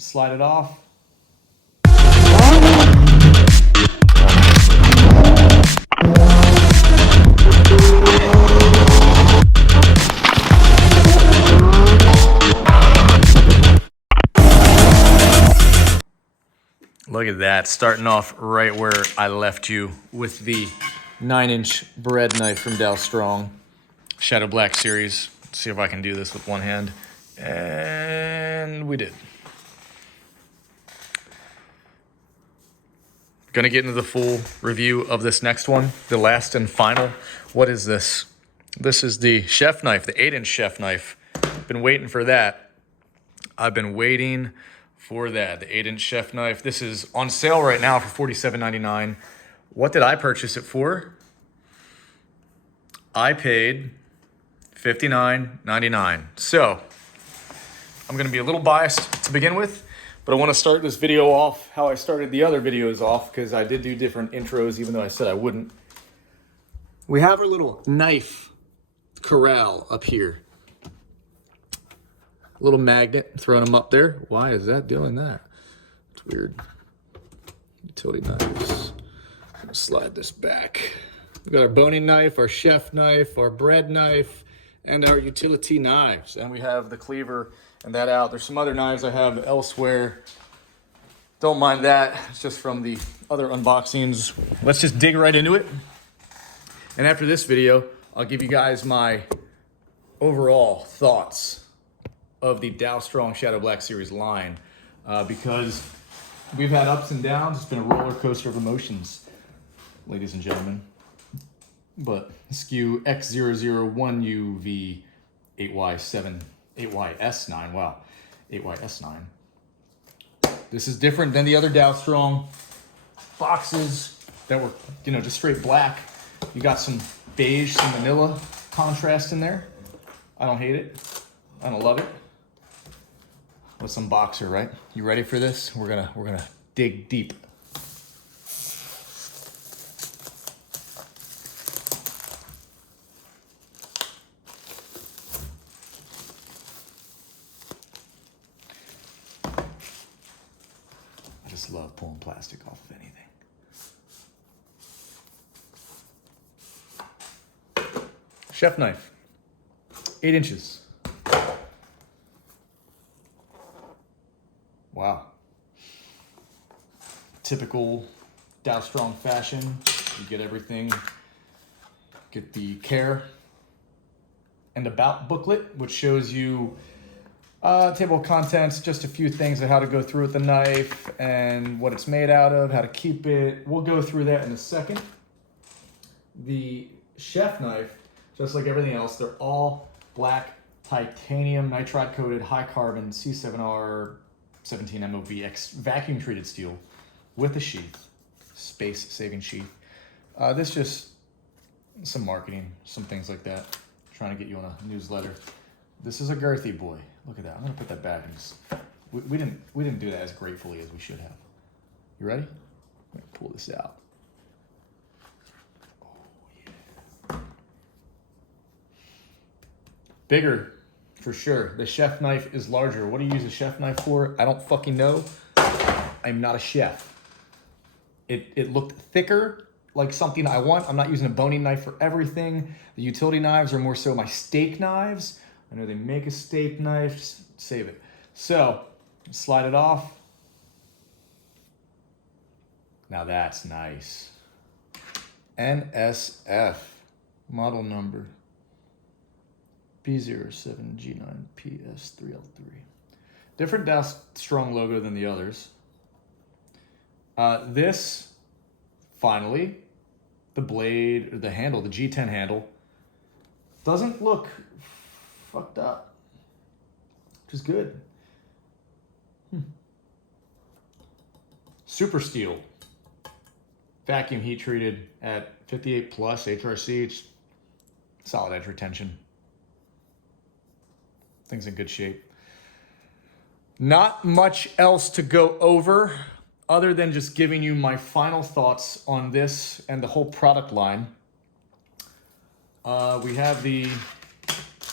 slide it off. Look at that, starting off right where I left you with the 9-inch bread knife from Dalstrong, Shadow Black series. Let's see if I can do this with one hand. And we did. Gonna get into the full review of this next one, the last and final. What is this? This is the chef knife, the 8-inch chef knife. Been waiting for that. I've been waiting for that, the 8-inch chef knife. This is on sale right now for $47.99. What did I purchase it for? I paid $59.99. So I'm gonna be a little biased to begin with, but I wanna start this video off how I started the other videos off, because I did do different intros even though I said I wouldn't. We have our little knife corral up here. Little magnet, throwing them up there. Why is that doing that? It's weird. Utility knives. I'm gonna slide this back. We got our boning knife, our chef knife, our bread knife, and our utility knives. And we have the cleaver and that out. There's some other knives I have elsewhere. Don't mind that. It's just from the other unboxings. Let's just dig right into it. And after this video, I'll give you guys my overall thoughts of the Dalstrong Shadow Black Series line, because we've had ups and downs. It's been a roller coaster of emotions, ladies and gentlemen. But SKU X001UV 8Y7, 8YS9, wow, 8YS9. This is different than the other Dalstrong boxes that were, just straight black. You got some beige, some vanilla contrast in there. I don't hate it. I don't love it. With some boxer, right? You ready for this? We're gonna dig deep. I just love pulling plastic off of anything. Chef knife, 8 inches. Wow. Typical Dalstrong fashion. You get everything. Get the care and about booklet, which shows you table of contents, just a few things of how to go through with the knife and what it's made out of, how to keep it. We'll go through that in a second. The chef knife, just like everything else, they're all black titanium nitride coated high carbon C7R 17 MOVX vacuum treated steel with a sheath, space saving sheath. This just some marketing, some things like that. Trying to get you on a newsletter. This is a girthy boy. Look at that. I'm gonna put that back. We didn't do that as gratefully as we should have. You ready? I'm gonna pull this out. Oh yeah. Bigger. For sure. The chef knife is larger. What do you use a chef knife for? I don't fucking know. I'm not a chef. It looked thicker, like something I want. I'm not using a boning knife for everything. The utility knives are more so my steak knives. I know they make a steak knife. Just save it. So, slide it off. Now that's nice. NSF. Model number. P07G9PS3L3. Different Dalstrong logo than the others. This, finally, the blade, or the handle, the G10 handle, doesn't look fucked up, which is good. Super steel. Vacuum heat treated at 58 plus HRC. It's solid edge retention. Things in good shape. Not much else to go over other than just giving you my final thoughts on this and the whole product line. We have the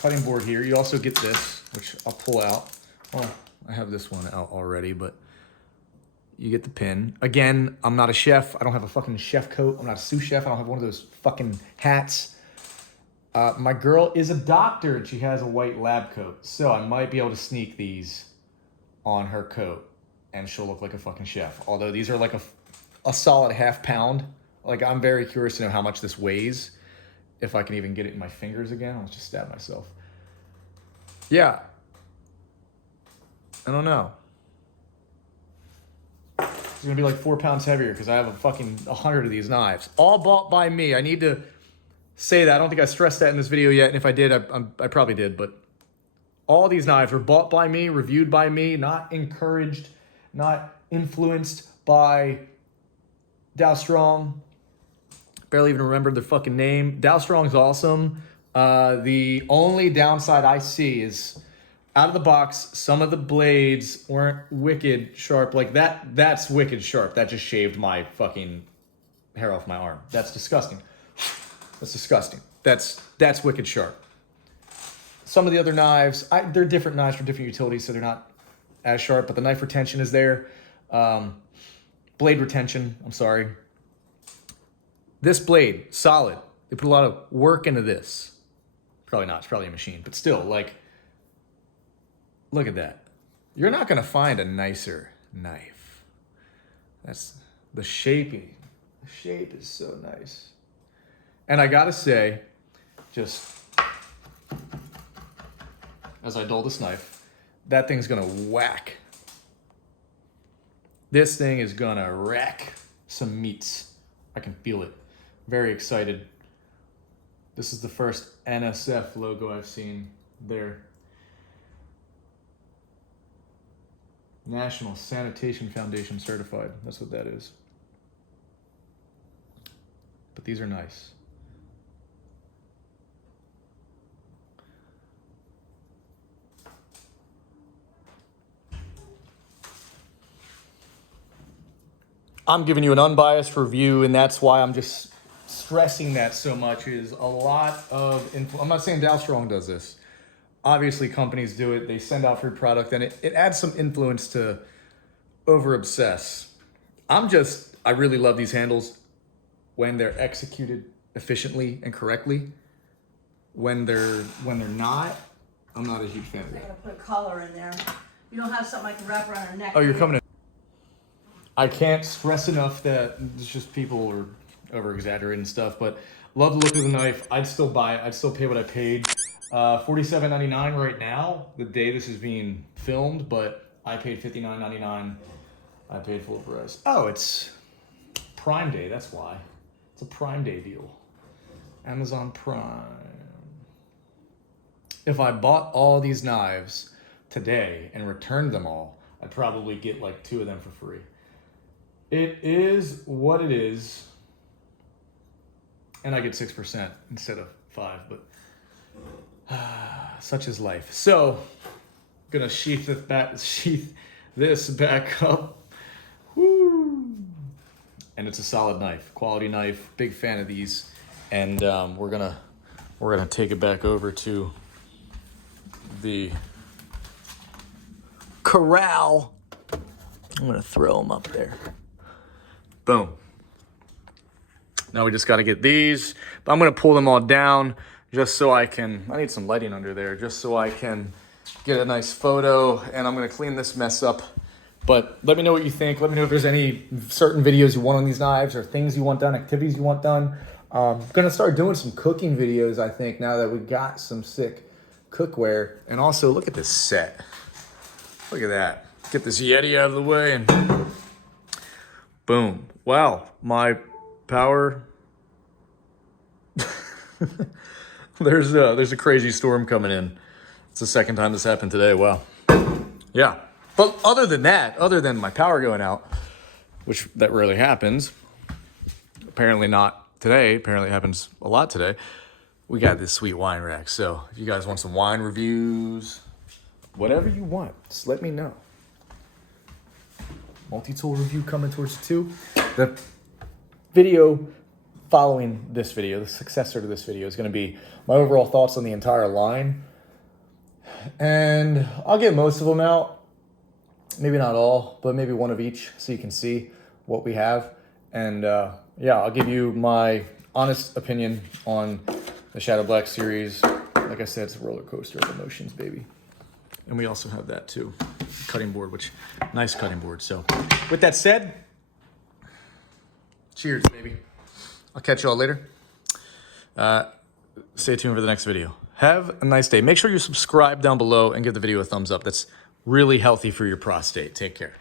cutting board here. You also get this, which I'll pull out. Oh, I have this one out already, but you get the pin. Again, I'm not a chef. I don't have a fucking chef coat. I'm not a sous chef. I don't have one of those fucking hats. My girl is a doctor and she has a white lab coat. So I might be able to sneak these on her coat and she'll look like a fucking chef. Although these are like a solid ½ pound. Like, I'm very curious to know how much this weighs. If I can even get it in my fingers again. I'll just stab myself. Yeah. I don't know. It's gonna be like 4 pounds heavier because I have a fucking 100 of these knives. All bought by me. I need to say that. I don't think I stressed that in this video yet. And if I did, I probably did. But all these knives were bought by me, reviewed by me, not encouraged, not influenced by Dalstrong. Barely even remembered their fucking name. Dalstrong's awesome. The only downside I see is out of the box, some of the blades weren't wicked sharp. Like that's wicked sharp. That just shaved my fucking hair off my arm. That's disgusting. That's disgusting. That's wicked sharp. Some of the other knives, they're different knives for different utilities, so they're not as sharp, but the knife retention is there. Blade retention, I'm sorry. This blade, solid. They put a lot of work into this. Probably not, it's probably a machine, but still, like, look at that. You're not gonna find a nicer knife. That's the shaping. The shape is so nice. And I gotta say, just as I dull this knife, that thing's gonna whack. This thing is gonna wreck some meats. I can feel it. Very excited. This is the first NSF logo I've seen there. National Sanitation Foundation certified. That's what that is. But these are nice. I'm giving you an unbiased review, and that's why I'm just stressing that so much. Is a lot of I'm not saying Dalstrong does this. Obviously, companies do it. They send out free product, and it adds some influence to over-obsess. I really love these handles when they're executed efficiently and correctly. When they're not, I'm not a huge fan of I that. gotta put a collar in there. You don't have something I can wrap around her neck. Oh, you're coming in. I can't stress enough that it's just people are over-exaggerating stuff, but love the look of the knife. I'd still buy it. I'd still pay what I paid. $47.99 right now, the day this is being filmed, but I paid $59.99. I paid full price. Oh, it's Prime Day, that's why. It's a Prime Day deal. Amazon Prime. If I bought all these knives today and returned them all, I'd probably get like 2 of them for free. It is what it is. And I get 6% instead of 5%, but such is life. So, I'm gonna sheath this back up. Woo. And it's a solid knife, quality knife. Big fan of these. And we're gonna take it back over to the corral. I'm gonna throw them up there. Boom. Now we just got to get these, but I'm going to pull them all down just so I need some lighting under there, just so I can get a nice photo, and I'm going to clean this mess up. But let me know what you think. Let me know if there's any certain videos you want on these knives or things you want done, activities you want done. I'm going to start doing some cooking videos, I think, now that we got some sick cookware. And also, look at this set. Look at that. Get this Yeti out of the way and boom. Wow, my power. There's a crazy storm coming in. It's the second time this happened today. Wow. Yeah. But other than my power going out, which that rarely happens, apparently not today, apparently it happens a lot today, we got this sweet wine rack. So if you guys want some wine reviews, whatever you want, just let me know. Multi-tool review coming towards you too. The video following this video, the successor to this video, is going to be my overall thoughts on the entire line. And I'll get most of them out. maybe not all, but maybe one of each so you can see what we have. And yeah, I'll give you my honest opinion on the Shadow Black series. Like I said, it's a roller coaster of emotions, baby. And we also have that too, cutting board, which nice cutting board. So with that said, cheers, baby. I'll catch you all later. Stay tuned for the next video. Have a nice day. Make sure you subscribe down below and give the video a thumbs up. That's really healthy for your prostate. Take care.